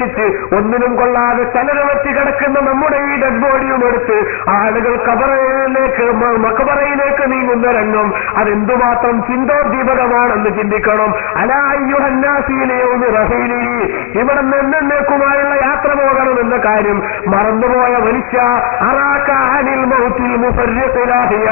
ഉപേക്ഷിച്ച് ഒന്നിനും കൊള്ളാതെ ചലനമറ്റ് കിടക്കുന്ന നമ്മുടെ ഈ ഡെഡ് ബോഡിയും എടുത്ത് ആളുകൾ മഖബറയിലേക്ക് നീങ്ങുന്ന രംഗം അതെന്തുമാത്രം ചിന്തോദ്ദീപകമാണെന്ന് ചിന്തിക്കണം. അലായുഹന്നാസീലയോന്ന് റഹീലി, ഇവിടെ എന്നേക്കുമായുള്ള യാത്ര പോകണമെന്ന കാര്യം മറന്നുപോയ മനുഷ്യ, അറാഖാനിൽ മൗത്തിൽ മുഫർരിഖിലാഹിയ,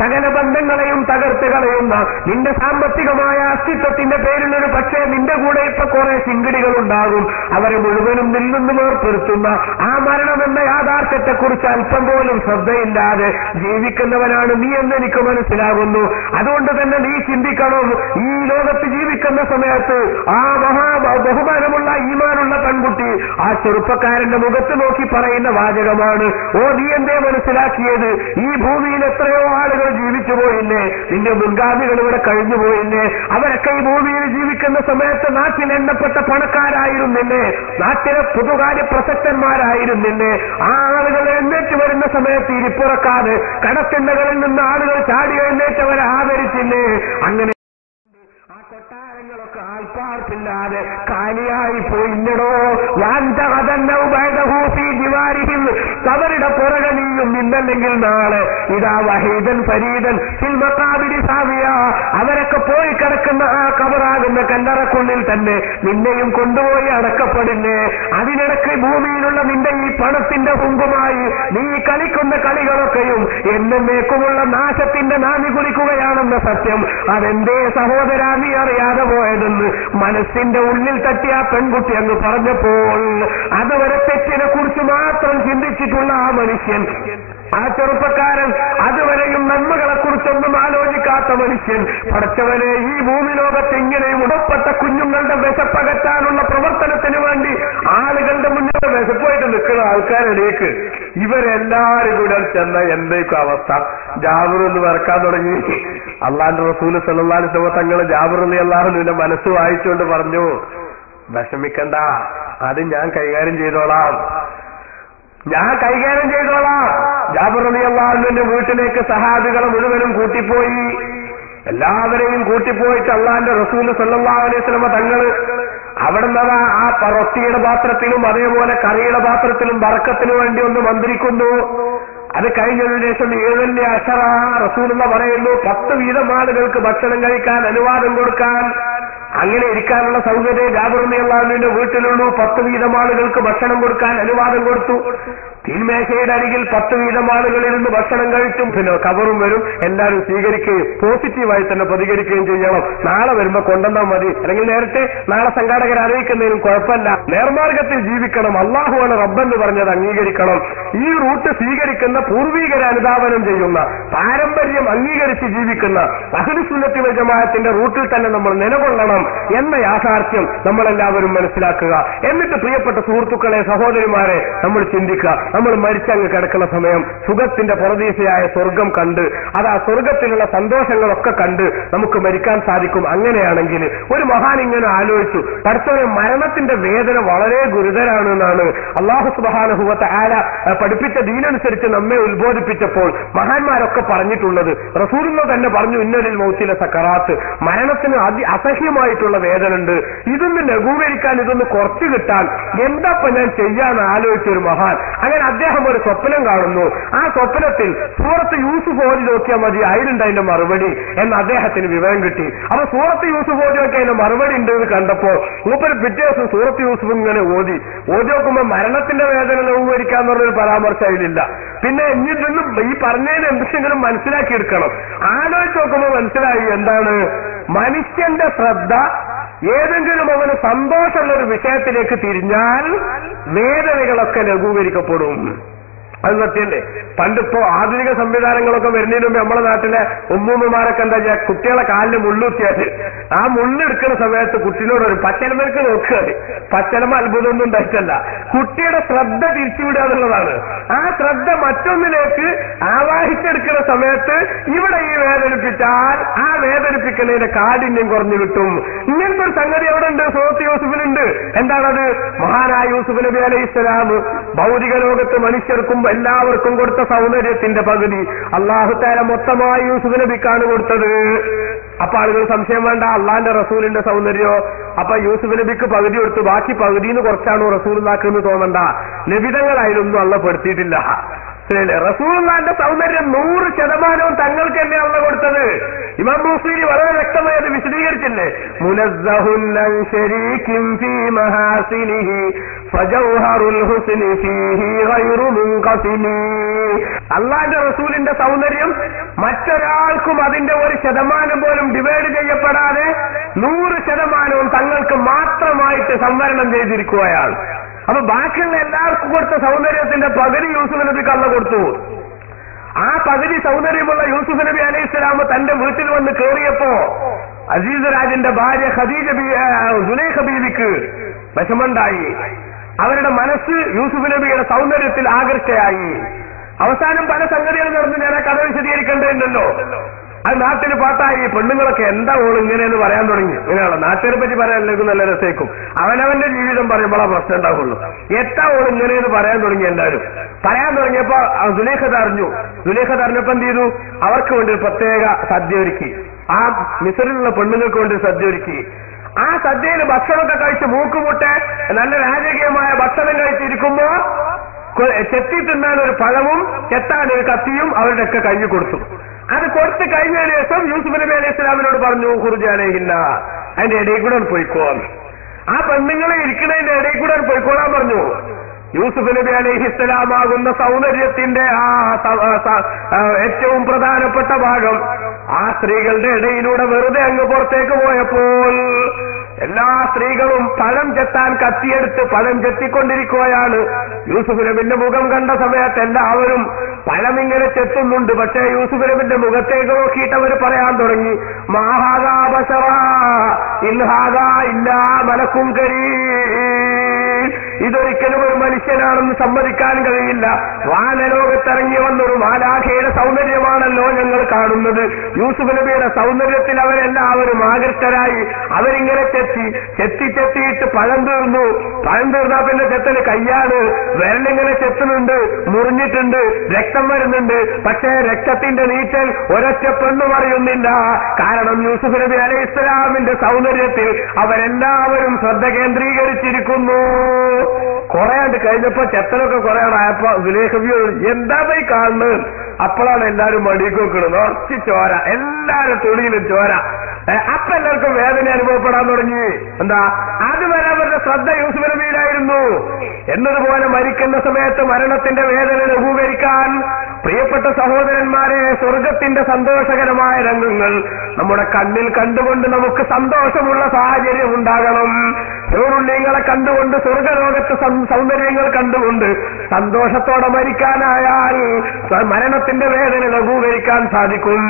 സകല ബന്ധങ്ങളെയും തകർത്ത് കളയുന്ന നിന്റെ സാമ്പത്തികമായ അസ്തിത്വത്തിന്റെ പേരിൽ ഒരു പക്ഷേ നിന്റെ കൂടെ ഇപ്പൊ കുറെ ചിങ്കിടികൾ ഉണ്ടാകും. അവരെ മുഴുവനും നില്ലെന്ന് ഏർപ്പെടുത്തുന്ന ആ മരണമെന്ന യാഥാർത്ഥ്യത്തെക്കുറിച്ച് അല്പം പോലും ശ്രദ്ധയില്ലാതെ ജീവിക്കുന്നവനാണ് നീ എന്ന് എനിക്ക് മനസ്സിലാകുന്നു. അതുകൊണ്ട് തന്നെ നീ ചിന്തിക്കണം, ഈ ലോകത്ത് ജീവിക്കുന്ന സമയത്ത് ആ ബഹുമാനമുള്ള ഈമാനുള്ള പെൺകുട്ടി ആ ചെറുപ്പക്കാരന്റെ മുഖത്ത് നോക്കി പറയുന്ന വാചകമാണ്, ഓ നീ എന്തേ മനസ്സിലാക്കിയത്, ഈ ഭൂമിയിൽ എത്രയോ ആളുകൾ ജീവിച്ചു പോയില്ലേ, നിന്റെ മുൻഗാമികൾ ഇവിടെ കഴിഞ്ഞു പോയില്ലേ, അവരൊക്കെ ഈ ഭൂമിയിൽ ജീവിക്കുന്ന സമയത്ത് നാട്ടിൽ എണ്ണപ്പെട്ട പണക്കാരായിരുന്നില്ലേ, നാട്ടിലെ പൊതുകാര്യ പ്രസക്തന്മാരായിരുന്നില്ലേ, ആ ആളുകൾ എഴുന്നേറ്റ് വരുന്ന സമയത്ത് ഇരിപ്പുറക്കാതെ കടത്തിണ്ടകളിൽ നിന്ന് ആളുകൾ ചാടി എഴുന്നേറ്റവരെ ആദരിച്ചില്ലേ, അങ്ങനെ ആ കൊട്ടാരങ്ങളൊക്കെ ആൾപ്പാർപ്പില്ലാതെ കാലിയായി പോയില്ലടോ. അവരുടെ പുറകെ നീയും നിന്നല്ലെങ്കിൽ നാളെ ഇതാ വഹീദൻ ഫരീദൻ ഫിൽമഖാബിരി സാവിയ, അവരൊക്കെ പോയി കിടക്കുന്ന ആ കബറാകുന്ന കല്ലറക്കുള്ളിൽ തന്നെ നിന്നെയും കൊണ്ടുപോയി അടക്കപ്പെടില്ലേ. അതിനിടയ്ക്ക് ഭൂമിയിലുള്ള നിന്റെ ഈ പണത്തിന്റെ ഹുങ്കുമായി നീ കളിക്കുന്ന കളികളൊക്കെയും എന്നേക്കുമുള്ള നാശത്തിന്റെ നാമി കുളിക്കുകയാണെന്ന സത്യം അതെന്തേ സഹോദരാ നീ അറിയാതെ പോയതെന്ന് മനസ്സിന്റെ ഉള്ളിൽ തട്ടിയ ആ പെൺകുട്ടി അങ്ങ് പറഞ്ഞപ്പോൾ അതുവരെ തെറ്റിനെ കുറിച്ച് മാത്രം ചിന്തിച്ചിട്ടുള്ള ആ മനുഷ്യൻ, ആ ചെറുപ്പക്കാരൻ, അതുവരെയും നന്മകളെ കുറിച്ചൊന്നും ആലോചിക്കാത്ത മനുഷ്യൻ, പഠിച്ചവനെ ഈ ഭൂമി ലോകത്ത് ഇങ്ങനെയും ഉടപ്പെട്ട കുഞ്ഞുങ്ങളുടെ വിശപ്പകറ്റാനുള്ള പ്രവർത്തനത്തിന് വേണ്ടി ആളുകളുടെ മുന്നിൽ വിശപ്പായിട്ട് നിൽക്കുന്ന ആൾക്കാരിലേക്ക് ഇവരെല്ലാരും കൂടെ ചെന്ന എന്തേക്കും അവസ്ഥ. ജാബിർ എന്ന് വരക്കാൻ തുടങ്ങി. അള്ളാന്റെ റസൂല് സല്ലല്ലാഹു അലൈഹി വസല്ലം തങ്ങൾ ജാബിർ റളിയല്ലാഹുവിന്റെ മനസ്സ് വായിച്ചുകൊണ്ട് പറഞ്ഞു, വിഷമിക്കണ്ട, അത് ഞാൻ കൈകാര്യം ചെയ്തോളാം. ജാബിർ റളിയല്ലാഹുവിന്റെ വീട്ടിലേക്ക് സഹാബികളെ മുഴുവനും കൂട്ടിപ്പോയി. എല്ലാവരെയും കൂട്ടിപ്പോയിട്ട് അള്ളാന്റെ റസൂൽ സല്ലല്ലാഹു അലൈഹി വസല്ലം തങ്ങള് അവിടുന്ന് ആ റൊട്ടിയുടെ പാത്രത്തിലും അതേപോലെ കറിയുടെ പാത്രത്തിലും ബറക്കത്തിനു വേണ്ടി ഒന്ന് മന്ത്രിക്കുന്നു. അത് കഴിഞ്ഞതിനു ശേഷം 7 അശറ റസൂലുള്ള പറയുന്നു, 10 വീതം ആളുകൾക്ക് ഭക്ഷണം കഴിക്കാൻ അനുവാദം കൊടുക്കാൻ. അങ്ങനെ ഇരിക്കാനുള്ള സൗകര്യം ജാബിർ റളിയല്ലാഹുവിന്റെ വീട്ടിലുള്ളൂ. 10 വീതം ആളുകൾക്ക് ഭക്ഷണം കൊടുക്കാൻ അനുവാദം കൊടുത്തു. തീന്മേശയുടെ അരികിൽ 10 വീതം ആളുകളിരുന്ന് ഭക്ഷണം കഴിച്ചും പിന്നെ കബറും വരും. എല്ലാവരും സ്വീകരിക്കുകയും പോസിറ്റീവായി തന്നെ പ്രതികരിക്കുകയും ചെയ്യണം. നാളെ വരുമ്പോ കൊണ്ടുവന്നാൽ മതി, അല്ലെങ്കിൽ നേരത്തെ നാളെ സംഘാടകരെ അറിയിക്കുന്നതിനും കുഴപ്പമില്ല. നേർമാർഗത്തിൽ ജീവിക്കണം, അള്ളാഹുവാണ് റബ്ബെന്ന് പറഞ്ഞത് അംഗീകരിക്കണം. ഈ റൂട്ട് സ്വീകരിക്കുന്ന പൂർവീകരെ അനുധാവനം ചെയ്യുന്ന പാരമ്പര്യം അംഗീകരിച്ച് ജീവിക്കുന്ന അഹ്ലുസുന്നത്തി വൽ ജമാഅത്തിന്റെ റൂട്ടിൽ തന്നെ നമ്മൾ നിലകൊള്ളണം എന്ന യാഥാർത്ഥ്യം നമ്മളെല്ലാവരും മനസ്സിലാക്കുക. എന്നിട്ട് പ്രിയപ്പെട്ട സുഹൃത്തുക്കളെ, സഹോദരിമാരെ, നമ്മൾ ചിന്തിക്കുക, നമ്മൾ മരിച്ചങ്ങ് കിടക്കുന്ന സമയം സുഖത്തിന്റെ പുറദീസയായ സ്വർഗം കണ്ട് അത് ആ സ്വർഗത്തിലുള്ള സന്തോഷങ്ങളൊക്കെ കണ്ട് നമുക്ക് മരിക്കാൻ സാധിക്കും. അങ്ങനെയാണെങ്കിൽ ഒരു മഹാൻ ഇങ്ങനെ ആലോചിച്ചു, പഠിച്ചവരെ മരണത്തിന്റെ വേദന വളരെ ഗുരുതരാണ് എന്നാണ് അല്ലാഹു സുബ്ഹാനഹു വ തആല പഠിപ്പിച്ച ദീനനുസരിച്ച് നമ്മെ ഉത്ബോധിപ്പിച്ചപ്പോൾ മഹാന്മാരൊക്കെ പറഞ്ഞിട്ടുള്ളത്. റസൂലുള്ള തന്നെ പറഞ്ഞു, ഇന്നലിൽ മൗത്തിലെ സക്കറാത്ത്, മരണത്തിന് അസഹ്യമായിട്ടുള്ള വേദന ഉണ്ട്. ഇതൊന്ന് ലഘൂകരിക്കാൻ, ഇതൊന്ന് കുറച്ചു കിട്ടാൻ എന്താ ഞാൻ ചെയ്യാൻ ആലോചിച്ചൊരു മഹാൻ. അങ്ങനെ അദ്ദേഹം ഒരു സ്വപ്നം കാണുന്നു. ആ സ്വപ്നത്തിൽ സൂറത്ത് യൂസുഫ് ഓതി നോക്കിയാൽ മതി, അതിലുണ്ട് അതിന്റെ മറുപടി എന്ന് അദ്ദേഹത്തിന് വിവരം കിട്ടി. അപ്പൊ സൂറത്ത് യൂസുഫ് ഓതി നോക്കി അതിന്റെ മറുപടി ഉണ്ട് എന്ന് കണ്ടപ്പോ മൂപ്പര് പിറ്റേ ദിവസം സൂറത്ത് യൂസുഫ് ഇങ്ങനെ ഓതി നോക്കുമ്പോ മരണത്തിന്റെ വേദന ലഘൂകരിക്കാന്ന് പറഞ്ഞൊരു പരാമർശം അതിലില്ല. പിന്നെ ഇനിയൊന്നും ഈ പറഞ്ഞതിന് എന്തെങ്കിലും മനസ്സിലാക്കിയെടുക്കണം. ആലോചിച്ച് നോക്കുമ്പോൾ മനസ്സിലായി എന്താണ്, മനുഷ്യന്റെ ശ്രദ്ധ ഏതെങ്കിലും അവന് സന്തോഷമുള്ള ഒരു വിഷയത്തിലേക്ക് തിരിഞ്ഞാൽ വേദനകളൊക്കെ ലഘൂകരിക്കപ്പെടും. അത് സത്യല്ലേ? പണ്ടിപ്പോ ആധുനിക സംവിധാനങ്ങളൊക്കെ വരുന്നതിന് മുമ്പ് നമ്മുടെ നാട്ടിലെ ഉമ്മൂമ്മമാരൊക്കെ എന്താ ചെയ്യാ, കുട്ടികളെ കാലിന് മുള്ളുത്തിയാല് ആ മുള്ളെടുക്കുന്ന സമയത്ത് കുട്ടിയോട് ഒരു പച്ചലമേക്ക് നോക്കുകയാണ്. പച്ചലമ അത്ഭുതമൊന്നും ഉണ്ടായിട്ടല്ല, കുട്ടിയുടെ ശ്രദ്ധ തിരിച്ചുവിടുക എന്നുള്ളതാണ്. ആ ശ്രദ്ധ മറ്റൊന്നിലേക്ക് ആവാഹിച്ചെടുക്കുന്ന സമയത്ത് ഇവിടെ ഈ വേദനിപ്പിച്ചാൽ ആ വേദനിപ്പിക്കുന്നതിന്റെ കാഠിന്യം കുറഞ്ഞു കിട്ടും. ഇങ്ങനത്തെ ഒരു സംഗതി എവിടെ ഉണ്ട്? സൂറത്ത് യൂസുഫിലുണ്ട്. എന്താണത്? മഹാനായ യൂസുഫ് നബി അലൈഹിസ്സലാം ഭൗതിക ലോകത്ത് മനുഷ്യർക്കും എല്ലാവർക്കും കൊടുത്ത സൗന്ദര്യത്തിന്റെ പകുതി അല്ലാഹു തആല മൊത്തമായി യൂസുഫ് നബിക്കാണ് കൊടുത്തത്. അപ്പൊ ആളുകൾ സംശയം വേണ്ട, അള്ളാന്റെ റസൂലിന്റെ സൗന്ദര്യോ അപ്പൊ യൂസുഫ് നബിക്ക് പകുതി കൊടുത്തു, ബാക്കി പകുതിന്ന് കുറച്ചാണോ റസൂലുള്ളാഹ്ക്കെന്ന് തോന്നണ്ട. നബിതങ്ങളായാലൊന്നും അള്ള പെടുത്തിയിട്ടില്ല. റസൂലുള്ളാഹിന്റെ സൗന്ദര്യം 100% തങ്ങൾക്ക് തന്നെ അള്ള കൊടുത്തത്. ഇമാം ബൂസീരി വളരെ വ്യക്തമായി അത് വിശദീകരിച്ചില്ലേ. മുനസ്സഹുൻ അൻ ശരീകിൻ ഫീ മഹാസിനിഹി ഫജൗഹറുൽ ഹുസ്നി ഫീഹി ഗൈറു മുൻഖസിമി. അള്ളാന്റെ റസൂലിന്റെ സൗന്ദര്യം മറ്റൊരാൾക്കും അതിന്റെ 1% പോലും ഡിവൈഡ് ചെയ്യപ്പെടാതെ 100% തങ്ങൾക്ക് മാത്രമായിട്ട് സംവരണം ചെയ്തിരിക്കുകയാണ്. അപ്പൊ ബാക്കിയുള്ള എല്ലാവർക്കും കൊടുത്ത സൗന്ദര്യത്തിന്റെ പകുതി യൂസുഫ് നബിക്ക് അള്ള കൊടുത്തു. ആ പകുതി സൗന്ദര്യമുള്ള യൂസുഫ് നബി അലൈഹി സ്വലാം തന്റെ വീട്ടിൽ വന്ന് കയറിയപ്പോ അസീസ് രാജിന്റെ ഭാര്യ സുലൈഖ ബീവിക്ക് വിഷമുണ്ടായി. അവരുടെ മനസ്സ് യൂസുഫ് നബിയുടെ സൗന്ദര്യത്തിൽ ആകർഷയായി. അവസാനം പല സംഗതികൾ നടന്ന് ഞാൻ ആ കഥ വിശദീകരിക്കേണ്ടതില്ലല്ലോ. അത് നാട്ടിന് പാട്ടായി. പെണ്ണുങ്ങളൊക്കെ എന്താ ഓൾ ഇങ്ങനെയെന്ന് പറയാൻ തുടങ്ങി. ഇങ്ങനെയാണോ നാട്ടിനെ പറ്റി പറയാനില്ലെങ്കിൽ നല്ല രസേക്കും. അവനവന്റെ ജീവിതം പറയുമ്പോഴാ പ്രശ്നം ഉണ്ടാവുള്ളൂ. എത്താ ഓൾ ഇങ്ങനെയെന്ന് പറയാൻ തുടങ്ങി. എല്ലാവരും പറയാൻ തുടങ്ങിയപ്പോ സുലൈഖ അറിഞ്ഞപ്പോ എന്ത് ചെയ്തു? അവർക്ക് വേണ്ടി ഒരു പ്രത്യേക സദ്യ ഒരുക്കി. ആ മിസ്രിലുള്ള പെണ്ണുങ്ങൾക്ക് വേണ്ടി സദ്യ ഒരുക്കി. ആ സദ്യയിൽ ഭക്ഷണമൊക്കെ കഴിച്ച് മൂക്കുമുട്ടെ നല്ല രാജകീയമായ ഭക്ഷണം കഴിച്ചിരിക്കുമ്പോ ചെത്തി തിന്നാൻ ഒരു പഴവും ചെത്താൻ ഒരു കത്തിയും അവരുടെയൊക്കെ കയ്യിൽ കൊടുത്തു. അത് കൊടുത്ത് കഴിഞ്ഞതിന് ശേഷം യൂസുഫ് നബി അലൈഹി സ്വലാമിനോട് പറഞ്ഞു, ഖുർജ് അലൈഹിന്ന, അതിന്റെ ഇടയിൽ കൂടെ പോയിക്കോളാൻ. ആ പെണ്ണുങ്ങളെ ഇരിക്കുന്നതിന്റെ ഇടയിൽ കൂടെ പോയിക്കോളാൻ പറഞ്ഞു. യൂസുഫ് നബി അലൈഹിസ്സലാമാകുന്ന സൗന്ദര്യത്തിന്റെ ഏറ്റവും പ്രധാനപ്പെട്ട ഭാഗം ആ സ്ത്രീകളുടെ ഇടയിലൂടെ വെറുതെ അങ്ങ് പുറത്തേക്ക് പോയപ്പോൾ എല്ലാ സ്ത്രീകളും പഴം ചെത്താൻ കത്തിയെടുത്ത് പഴം ചെത്തിക്കൊണ്ടിരിക്കുകയാണ്. യൂസുഫ് നബിന്റെ മുഖം കണ്ട സമയത്ത് എല്ലാവരും പഴം ഇങ്ങനെ ചെത്തുന്നുണ്ട്. പക്ഷേ യൂസുഫ് നബിന്റെ മുഖത്തേക്ക് നോക്കിയിട്ട് അവർ പറയാൻ തുടങ്ങി, മാഹാദാ ബശറാ ഇൻ ഹാദാ ഇല്ലാ മലക്കും കരീം. ഇതൊരിക്കലും ഒരു മനുഷ്യനാണെന്ന് സമ്മതിക്കാൻ കഴിയില്ല. വാനലോകത്തിറങ്ങി വന്നൊരു മാലാഖയുടെ സൗന്ദര്യമാണല്ലോ ഞങ്ങൾ കാണുന്നത്. യൂസുഫ് നബിയുടെ സൗന്ദര്യത്തിൽ അവരെല്ലാവരും ആകൃഷ്ടരായി. അവരിങ്ങനെ ചെത്തിയിട്ട് പഴം തീർന്നാ പിന്നെ ചെത്തല് കയ്യാണ്. വിരലിങ്ങനെ ചെത്തുന്നുണ്ട്, മുറിഞ്ഞിട്ടുണ്ട്, രക്തം വരുന്നുണ്ട്. പക്ഷേ രക്തത്തിന്റെ നീറ്റൽ ഒരൊറ്റ പെണ്ണും അറിയുന്നില്ല. കാരണം യൂസുഫ് നബി അലൈഹി ഇസ്ലാമിന്റെ സൗന്ദര്യത്തിൽ അവരെല്ലാവരും ശ്രദ്ധ കേന്ദ്രീകരിച്ചിരിക്കുന്നു. കുറേയാണ്ട് കഴിഞ്ഞപ്പോ ചെത്തലൊക്കെ കുറേയായപ്പോ സുലൈഖബിയോ എന്താ പോയി കാണുന്നത്? അപ്പോഴാണ് എല്ലാവരും മടിക്ക് വെക്കുന്നത്. കുറച്ച് ചോര, എല്ലാവരും തുണിയിലും ചോര. അപ്പൊ എല്ലാവർക്കും വേദന അനുഭവപ്പെടാൻ തുടങ്ങി. എന്താ? അതുവരെ അവരുടെ ശ്രദ്ധ യൂസുഫ് നബിയിലായിരുന്നു. എന്നതുപോലെ മരിക്കുന്ന സമയത്ത് മരണത്തിന്റെ വേദന ലഘൂകരിക്കാൻ പ്രിയപ്പെട്ട സഹോദരന്മാരെ, സ്വർഗത്തിന്റെ സന്തോഷകരമായ രംഗങ്ങൾ നമ്മുടെ കണ്ണിൽ കണ്ടുകൊണ്ട് നമുക്ക് സന്തോഷമുള്ള സാഹചര്യം ഉണ്ടാകണം. ഹൂറുല്യങ്ങളെ കണ്ടുകൊണ്ട്, സ്വർഗലോകത്ത് സൗന്ദര്യങ്ങൾ കണ്ടുകൊണ്ട് സന്തോഷത്തോടെ മരിക്കാനായാൽ മരണത്തിന്റെ വേദന ലഘൂകരിക്കാൻ സാധിക്കും.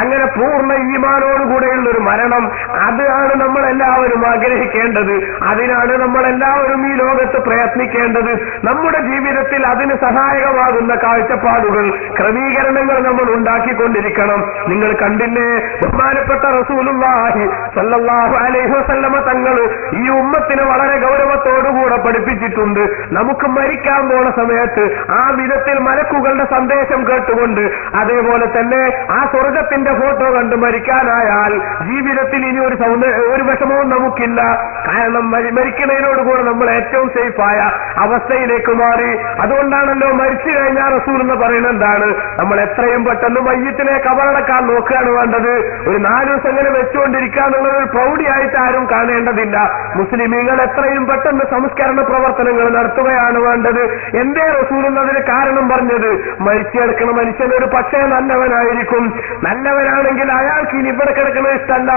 അങ്ങനെ പൂർണ്ണ ഈമാനോടുകൂടെയുള്ളൊരു മരണം, അതാണ് നമ്മളെല്ലാവരും ആഗ്രഹിക്കേണ്ടത്. അതിനാണ് നമ്മളെല്ലാവരും ഈ ലോകത്ത് പ്രയത്നിക്കേണ്ടത്. നമ്മുടെ ജീവിതത്തിൽ അതിന് സഹായകമാകുന്ന കാഴ്ചപ്പാടുകൾ, ക്രമീകരണങ്ങൾ നമ്മൾ ഉണ്ടാക്കിക്കൊണ്ടിരിക്കണം. നിങ്ങൾ കണ്ടില്ലേ, ബഹുമാനപ്പെട്ട റസൂലുള്ളാഹി സ്വല്ലല്ലാഹു അലൈഹി വസല്ലമ തങ്ങൾ ഈ ഉമ്മത്തിനെ വളരെ ഗൗരവത്തോടുകൂടെ പഠിപ്പിച്ചിട്ടുണ്ട്. നമുക്ക് മരിക്കാൻ പോണ സമയത്ത് ആ വിധത്തിൽ മലക്കുകളുടെ സന്ദേശം കേട്ടുകൊണ്ട്, അതേപോലെ തന്നെ ആ സ്വർഗത്തിന്റെ ഫോട്ടോ കണ്ട് മരിക്കാനായാൽ ജീവിതത്തിൽ ഇനി ഒരു വിഷമവും നമുക്കില്ല. കാരണം മരിക്കുന്നതിനോടുകൂടെ നമ്മൾ ഏറ്റവും സേഫായ അവസ്ഥയിലേക്ക് മാറി. അതുകൊണ്ടാണല്ലോ മരിച്ചു കഴിഞ്ഞാൽ റസൂൽ എന്ന് പറയുന്നത് എന്താണ്? നമ്മൾ എത്രയും പെട്ടെന്ന് മയ്യത്തിനെ കബറടക്കാൻ നോക്കുകയാണ് വേണ്ടത്. ഒരു 4 ദിവസം ഇങ്ങനെ വെച്ചുകൊണ്ടിരിക്കുക എന്നുള്ളത് ഒരു പ്രൗഢിയായിട്ട് ആരും കാണേണ്ടതില്ല. മുസ്ലിമീങ്ങൾ എത്രയും പെട്ടെന്ന് സംസ്കരണ പ്രവർത്തനങ്ങൾ നടത്തുകയാണ് വേണ്ടത്. എന്തേ റസൂൽ എന്നതിന് കാരണം പറഞ്ഞത്? മരിച്ചു കിടക്കുന്ന മനുഷ്യൻ ഒരു പക്ഷേ നല്ലവനായിരിക്കും. നല്ലവനാണെങ്കിൽ അയാൾക്ക് ഇനി ഇവിടെ കിടക്കുന്നത് ഇഷ്ടമല്ല,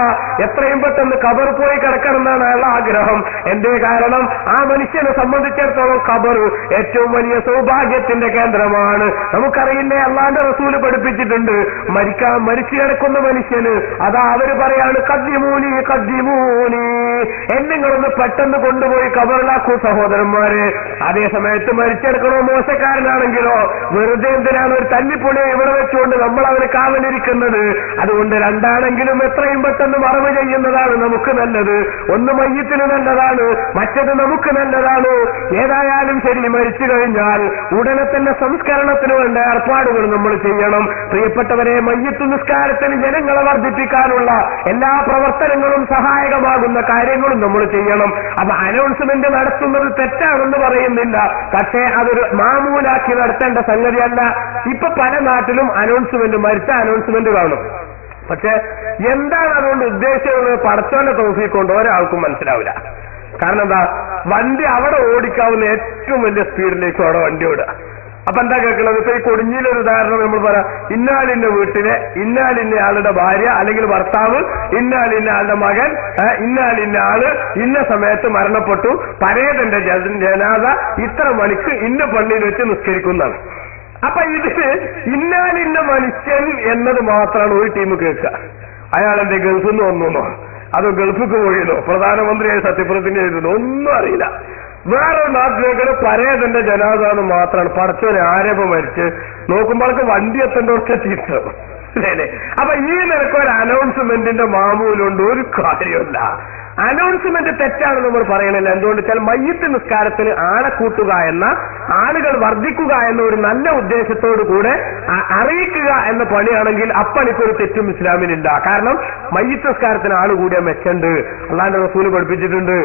എത്രയും പെട്ടെന്ന് ഖബർ പോയി കിടക്കണം എന്നാണ് അയാളുടെ ആഗ്രഹം. എന്തേ കാരണം? ആ മനുഷ്യനെ സംബന്ധിച്ചിടത്തോളം ഖബർ ഏറ്റവും വലിയ സൗഭാഗ്യത്തിന്റെ കേന്ദ്രമാണ്. നമുക്കറിയില്ലേ, അള്ളാന്റെ റസൂല് പഠിപ്പിച്ചിട്ടുണ്ട്, മരിച്ചു കിടക്കുന്ന മനുഷ്യന് അതാ അവര് പറയാണ്, കദ്ദിമൂനി കദ്ദിമൂനി, എന്നിങ്ങളൊന്ന് പെട്ടെന്ന് കൊണ്ടുപോയി ഖബറിലാക്കൂ സഹോദരന്മാരെ. അതേസമയത്ത് മരിച്ചെടുക്കണോ മോശക്കാരനാണെങ്കിലോ വെറുതെ എന്തിനാണ് ഒരു തല്ലിപ്പൊളി ഇവിടെ വെച്ചുകൊണ്ട് നമ്മൾ അവന് കാവലിരിക്കുന്നത്? അതുകൊണ്ട് രണ്ടാണെങ്കിലും എത്രയും പെട്ടെന്ന് മറവ് ചെയ്യുന്നതാണ് നമുക്ക് നല്ലത്. ഒന്ന് മയ്യത്തിന് നല്ലതാണ്, മറ്റത് നമുക്ക് നല്ലതാണ്. ഏതായാലും ശരി, മരിച്ചു കഴിഞ്ഞാൽ ഉടനെ തന്നെ സംസ്കരണത്തിന് വേണ്ട ഏർപ്പാടുകൾ നമ്മൾ ചെയ്യണം. പ്രിയപ്പെട്ടവരെ, മയ്യിത്ത് നിസ്കാരത്തിന് ജനങ്ങളെ വർദ്ധിപ്പിക്കാനുള്ള എല്ലാ പ്രവർത്തനങ്ങളും സഹായകമാകുന്ന കാര്യങ്ങളും നമ്മൾ ചെയ്യണം. അപ്പൊ അനൗൺസ്മെന്റ് നടത്തുന്നത് തെറ്റാണെന്ന് പറയുന്നില്ല, പക്ഷേ അതൊരു മാമൂലാക്കി നടത്തേണ്ട സംഗതിയല്ല. ഇപ്പൊ പല നാട്ടിലും അനൗൺസ്മെന്റ്, മരിച്ച അനൗൺസ്മെന്റ് കാണും. പക്ഷെ എന്താണ് അതുകൊണ്ട് ഉദ്ദേശിച്ചത് പടച്ചോന്റെ തൗഫീഖുണ്ട് ഒരാൾക്കും മനസ്സിലാവില്ല. കാരണം എന്താ, വണ്ടി അവിടെ ഓടിക്കാവുന്ന ഏറ്റവും വലിയ സ്പീഡിലേക്ക് അവിടെ വണ്ടി ഓടുക. അപ്പൊ എന്താ കേൾക്കുന്നത്? ഇപ്പൊ ഈ കൊടിഞ്ഞിലൊരു ഉദാഹരണം നമ്മൾ പറയാം, ഇന്നാലിന്റെ വീട്ടിലെ ഇന്നാലിന്ന ആളുടെ ഭാര്യ അല്ലെങ്കിൽ ഭർത്താവ്, ഇന്നാലിന്ന ആളുടെ മകൻ, ഇന്നാലിന്ന ആള് ഇന്ന സമയത്ത് മരണപ്പെട്ടു, പരേതന്റെ ജനാസ ഇത്ര മണിക്ക് ഇന്ന പള്ളിയിൽ വെച്ച് നിസ്കരിക്കുന്നതാണ്. അപ്പൊ ഇതിന് ഇന്നാലിന്ന മനുഷ്യൻ എന്നത് മാത്രമാണ് ഒരു ടീം കേൾക്കുക. അയാളെന്റെ ഗൾഫിൽ നിന്ന് വന്നോ, അതോ ഗൾഫിക്ക് പോയിരുന്നോ, പ്രധാനമന്ത്രിയായി സത്യപ്രതിജ്ഞ ചെയ്തോ, ഒന്നും അറിയില്ല. വേറൊരു നാട്ടിലേക്കാണ് പരേതന്റെ ജനാസ എന്ന് മാത്രമാണ്. പടച്ചോനെ ആരേപ്പം മരിച്ച് നോക്കുമ്പോഴേക്ക് വണ്ടി എത്തേണ്ടവർക്ക് തിരിച്ചു അല്ലേ. അപ്പൊ ഈ നിരക്കൊരു അനൗൺസ്മെന്റിന്റെ മാമൂലുണ്ട്, ഒരു കാര്യമില്ല. അനൗൺസ്മെന്റ് തെറ്റാണ് നമ്മൾ പറയണില്ല. എന്തുകൊണ്ട് വെച്ചാൽ മയ്യിത്ത് നിസ്കാരത്തിന് ആളെ കൂട്ടുക എന്ന, ആളുകൾ വർദ്ധിക്കുക എന്ന ഒരു നല്ല ഉദ്ദേശത്തോടു കൂടെ അറിയിക്കുക എന്ന പണിയാണെങ്കിൽ അപ്പണിക്കൊരു തെറ്റും ഇസ്ലാമിലില്ല. കാരണം മയ്യിത്ത് നിസ്കാരത്തിന് ആള് കൂടിയ മെച്ചുണ്ട്, അള്ളാന്റെ റസൂല് പഠിപ്പിച്ചിട്ടുണ്ട്.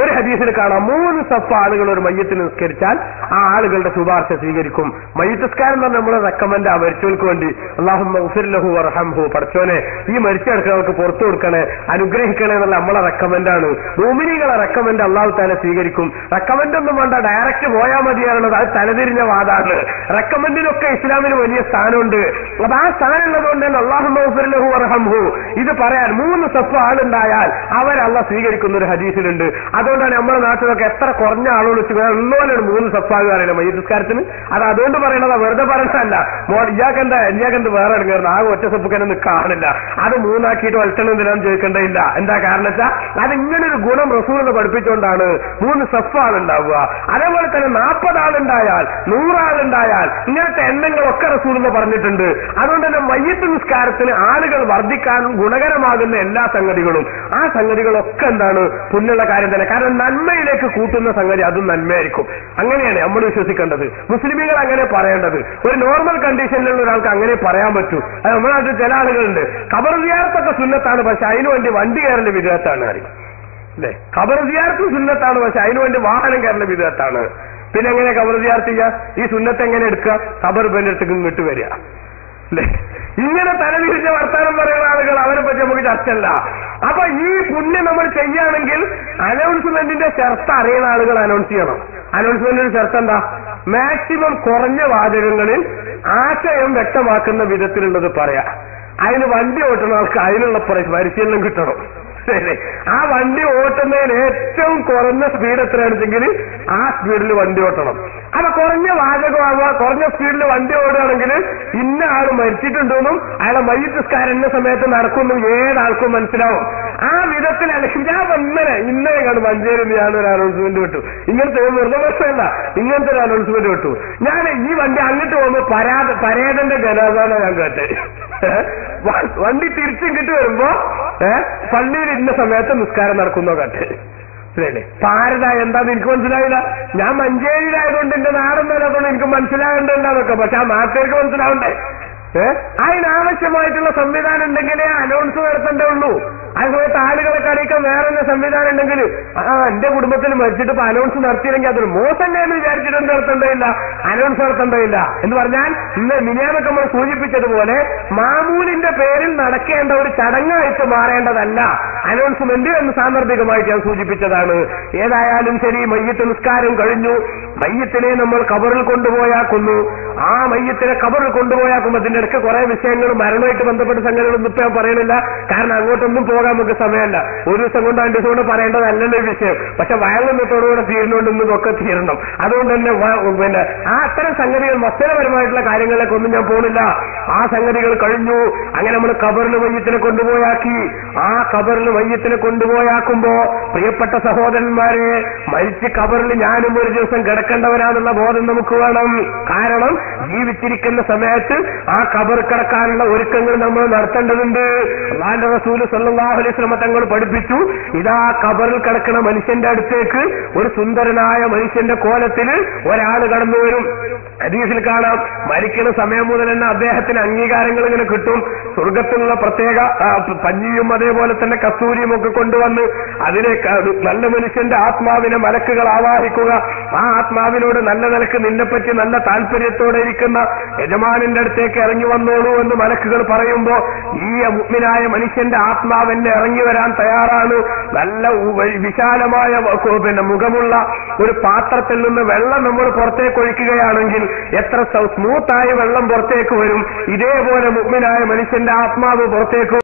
ഒരു ഹദീസിൽ കാണാം, 3 സഫ് ആളുകൾ ഒരു മയ്യിത്തിന് നിസ്കരിച്ചാൽ ആ ആളുകളുടെ ശുപാർശ സ്വീകരിക്കും. മയ്യിത്ത് നിസ്കാരം എന്ന് പറഞ്ഞാൽ നമ്മളെ റെക്കമെന്റ് ആ മരിച്ചവർക്ക് വേണ്ടി, അല്ലാഹുമ്മ ഗ്ഫിർ ലഹു വർഹംഹു, പടച്ചോനെ ഈ മരിച്ച കിടക്കുന്നവർക്ക് പുറത്തു കൊടുക്കണേ, അനുഗ്രഹിക്കണേ എന്നുള്ള നമ്മളെ റെക്കമെന്റാണ്. മുഅ്മിനീകളെ റെക്കമെന്റ് അള്ളാഹു തആല സ്വീകരിക്കും. റെക്കമെന്റ് ഒന്നും വേണ്ട, ഡയറക്റ്റ് പോയാൽ മതിയാണത്. അത് തലതിരിഞ്ഞ വാദാണ്. റെക്കമെന്റിനൊക്കെ ഇസ്ലാമിന് വലിയ സ്ഥാനമുണ്ട്. അപ്പൊ ആ സ്ഥാനം ഉള്ളതുകൊണ്ട് തന്നെ അല്ലാഹുമ്മ ഗ്ഫിർ ലഹു വർഹംഹു ഇത് പറയാൻ 3 സഫ് ആളുണ്ടായാൽ അവരല്ല സ്വീകരിക്കുന്ന ഒരു ഹദീസിലുണ്ട്. അതുകൊണ്ടാണ് നമ്മുടെ നാട്ടിലൊക്കെ എത്ര കുറഞ്ഞ ആളുകൾ വെച്ച് ഉള്ളവരാണ് 3 സഫ് ആകുകയറിയില്ല മയ്യിത്ത് നിസ്കാരത്തിന്. അത് അതുകൊണ്ട് പറയണതാ, വെറുതെ പറയണതല്ല. ഇയാൾക്കെന്ത് വേറെ എടുക്കുന്നത്, ആകെ ഒറ്റ സഫ്ക്കാനൊന്നും കാണില്ല, അത് 3 ആക്കിയിട്ട് വലത്തണം എന്തിനാന്ന് ചോദിക്കേണ്ടതില്ല. എന്താ കാരണം വെച്ചാൽ അതിങ്ങനൊരു ഗുണം റസൂൽ പഠിപ്പിച്ചുകൊണ്ടാണ് 3 സഫ് ആളുണ്ടാവുക. അതേപോലെ തന്നെ 40 ആളുണ്ടായാൽ 100 ആളുണ്ടായാൽ ഇങ്ങനത്തെ എണ്ണങ്ങളൊക്കെ റസൂൽ പറഞ്ഞിട്ടുണ്ട്. അതുകൊണ്ട് തന്നെ മയ്യിത്ത് നിസ്കാരത്തിന് ആളുകൾ വർദ്ധിക്കാനും ഗുണകരമാകുന്ന എല്ലാ സംഗതികളും, ആ സംഗതികളൊക്കെ എന്താണ്, പുണ്യുള്ള കാര്യം തന്നെ. കാരണം നന്മയിലേക്ക് കൂട്ടുന്ന സംഗതി അതും നന്മയായിരിക്കും. അങ്ങനെയാണ് നമ്മൾ വിശ്വസിക്കേണ്ടത്. മുസ്ലിമീങ്ങൾ അങ്ങനെ പറയേണ്ടത്. ഒരു നോർമൽ കണ്ടീഷനിലുള്ള ഒരാൾക്ക് അങ്ങനെ പറയാൻ പറ്റൂ. അത് നമ്മുടെ നാട്ടിൽ ചില ആളുകളുണ്ട്, ഖബർ സിയാറത്തൊക്കെ സുന്നത്താണ്, പക്ഷെ അതിനു വേണ്ടി വണ്ടി കയറേണ്ട വിധേയത്താണ് അല്ലേ. ഖബർ സിയാറത്ത് സുന്നത്താണ്, പക്ഷെ അതിനു വേണ്ടി വാഹനം കയറേണ്ട വിധേയത്താണ്. പിന്നെ എങ്ങനെ ഖബർ സിയാറത്ത് ചെയ്യുക? ഈ സുന്നത്ത് എങ്ങനെ എടുക്കുക? ഖബർ ബെല്ലടുത്തേക്ക് ഇങ്ങോട്ട് വരിക അല്ലേ. ഇങ്ങനെ തലതിരിച്ച വർത്താനം പറയുന്ന ആളുകൾ, അവരെ പറ്റി നമുക്ക് ചർച്ചല്ല. അപ്പൊ ഈ പുണ്യം നമ്മൾ ചെയ്യുകയാണെങ്കിൽ അനൗൺസ്മെന്റിന്റെ ഷർത്ത് അറിയുന്ന ആളുകൾ അനൗൺസ് ചെയ്യണം. അനൗൺസ്മെന്റിന്റെ ഷർത്ത് എന്താ? മാക്സിമം കുറഞ്ഞ വാചകങ്ങളിൽ ആശയം വ്യക്തമാക്കുന്ന വിധത്തിലുള്ളത് പറയാ. അതിന് വണ്ടി ഓട്ടുന്ന ആൾക്ക് അതിനുള്ള പരിശീലനം കിട്ടണം. ആ വണ്ടി ഓട്ടുന്നതിന് ഏറ്റവും കുറഞ്ഞ സ്പീഡ് എത്രയാണെന്നെങ്കിൽ ആ സ്പീഡിൽ വണ്ടി ഓട്ടണം. അപ്പൊ കുറഞ്ഞ വാചകമാകുക, കുറഞ്ഞ സ്പീഡിൽ വണ്ടി ഓടുകയാണെങ്കിൽ ഇന്ന ആള് മരിച്ചിട്ടുണ്ടെന്നും അയാളെ മയ്യിത്ത് നിസ്കാരം ഇന്ന സമയത്ത് നടക്കുമെന്നും ഏതാൾക്കും മനസ്സിലാവും. ആ വിധത്തിൽ അല്ലെങ്കിൽ ഞാൻ ഇന്നലെ കണ്ട് മഞ്ചേരി ഞാനൊരു അനൗൺസ്മെന്റ് വിട്ടു. ഇങ്ങനത്തെ വെറുതെ പ്രശ്നമല്ല, ഇങ്ങനത്തെ ഒരു അനൗൺസ്മെന്റ് വിട്ടു. ഞാൻ ഈ വണ്ടി അങ്ങോട്ട് പോകുമ്പോൾ പരേതന്റെ ജനാസാണ് ഞാൻ കേട്ടെ. വണ്ടി തിരിച്ചിങ്ങോട്ട് വരുമ്പോ പള്ളിയിൽ ഇന്ന സമയത്ത് നിസ്കാരം നടക്കുന്നോ കേട്ടെ. ശരിയല്ലേ? ഭാരത എന്താന്ന് എനിക്ക് മനസ്സിലായില്ല. ഞാൻ മഞ്ചേരിയിലായതുകൊണ്ട് എന്റെ നാടെന്നല്ലാത്തതുകൊണ്ട് എനിക്ക് മനസ്സിലാകേണ്ടതൊക്കെ, പക്ഷെ ആ നാട്ടുകാർക്ക് മനസ്സിലാവണ്ടേ. അതിനാവശ്യമായിട്ടുള്ള സംവിധാനം ഉണ്ടെങ്കിലേ അനൗൺസ് നടത്തേണ്ടേ ഉള്ളൂ. അതുപോലെ ആളുകളെ അറിയിക്കാൻ വേറെ സംവിധാനം ഉണ്ടെങ്കിൽ എന്റെ കുടുംബത്തിൽ മരിച്ചിട്ട് ഇപ്പൊ അനൗൺസ് നടത്തിയില്ലെങ്കിൽ അതൊരു മോശം എന്ന് വിചാരിച്ചിട്ട് നടത്തേണ്ടതില്ല, അനൗൺസ് നടത്തേണ്ടതില്ല. എന്ന് പറഞ്ഞാൽ ഇന്ന് മിനിയാന്നൊക്കെ നമ്മൾ സൂചിപ്പിച്ചതുപോലെ മാമൂലിന്റെ പേരിൽ നടക്കേണ്ട ഒരു ചടങ്ങായിട്ട് മാറേണ്ടതല്ല അനൗൺസ്മെന്റ് എന്ന് സാന്ദർഭികമായിട്ട് ഞാൻ സൂചിപ്പിച്ചതാണ്. ഏതായാലും ശരി, മയ്യിത്ത് നിസ്കാരം കഴിഞ്ഞു. മയ്യത്തിനെ നമ്മൾ ഖബറിൽ കൊണ്ടുപോയാക്കുന്നു. ആ മയ്യത്തിനെ ഖബറിൽ കൊണ്ടുപോയാക്കുമ്പോൾ അതിന്റെ ഇടയ്ക്ക് കുറെ വിഷയങ്ങൾ മരണമായിട്ട് ബന്ധപ്പെട്ട സംഗതികളൊന്നും ഇപ്പൊ ഞാൻ പറയണില്ല. കാരണം അങ്ങോട്ടൊന്നും പോകാൻ നമുക്ക് സമയമല്ല. ഒരു ദിവസം കൊണ്ട് 2 ദിവസം കൊണ്ട് പറയേണ്ടതല്ലല്ലോ ഈ വിഷയം. പക്ഷെ വയറുന്നിട്ടോടുകൂടെ തീരുന്നുണ്ട്, ഇന്നതൊക്കെ തീരണം. അതുകൊണ്ട് തന്നെ പിന്നെ ആ അത്തരം സംഗതികൾ മസ്തരപരമായിട്ടുള്ള കാര്യങ്ങളിലേക്കൊന്നും ഞാൻ പോണില്ല. ആ സംഗതികൾ കഴിഞ്ഞു. അങ്ങനെ നമ്മൾ ഖബറിൽ മയ്യത്തിനെ കൊണ്ടുപോയാക്കി. ആ ഖബറിൽ മയ്യത്തിനെ കൊണ്ടുപോയാക്കുമ്പോ പ്രിയപ്പെട്ട സഹോദരന്മാരെ, മരിച്ച് ഖബറിൽ ഞാനും ഒരു ദിവസം കിടക്കേണ്ടവരാണെന്നുള്ള ബോധം നമുക്ക് വേണം. കാരണം ജീവിച്ചിരിക്കുന്ന സമയത്ത് ആ ഖബർ കടക്കാനുള്ള ഒരുക്കങ്ങൾ നമ്മൾ നടത്തേണ്ടതുണ്ട്. അല്ലാഹുവിന്റെ റസൂൽ സല്ലല്ലാഹു അലൈഹി വസല്ലം തങ്ങൾ പഠിപ്പിച്ചു, ഇതാ ഖബറിൽ കിടക്കുന്ന മനുഷ്യന്റെ അടുത്തേക്ക് ഒരു സുന്ദരനായ മനുഷ്യന്റെ കോലത്തിൽ ഒരാൾ കടന്നു വരും. ഹദീസിൽ കാണാം, മരിക്കുന്ന സമയം മുതൽ തന്നെ അദ്ദേഹത്തിന് അംഗീകാരങ്ങൾ ഇങ്ങനെ കിട്ടും. സ്വർഗത്തിലുള്ള പ്രത്യേക പഞ്ഞിയും അതേപോലെ തന്നെ കസ്തൂരിയും ഒക്കെ കൊണ്ടുവന്ന് അതിനെ നല്ല മനുഷ്യന്റെ ആത്മാവിനെ മലക്കുകൾ ആവാഹിക്കുക. ആ ആത്മാവിനോട് നല്ല നിലക്ക് നിന്നെപ്പറ്റി നല്ല താല്പര്യത്തോടെ ഇരിക്കുന്ന യജമാനിന്റെ അടുത്തേക്ക് ഇറങ്ങി വന്നോളൂ എന്ന് മലക്കുകൾ പറയുമ്പോ ഈ മുഅ്മിനായ മനുഷ്യന്റെ ആത്മാവെന്നെ ഇറങ്ങി വരാൻ തയ്യാറാണ്. നല്ല വിശാലമായ മുഖമുള്ള ഒരു പാത്രത്തിൽ നിന്ന് വെള്ളം നമ്മൾ പുറത്തേക്ക് ഒഴിക്കുകയാണെങ്കിൽ എത്ര സ്മൂത്തായി വെള്ളം പുറത്തേക്ക് വരും. ഇതേപോലെ മുഅ്മിനായ മനുഷ്യന്റെ ആത്മാവ് പുറത്തേക്ക്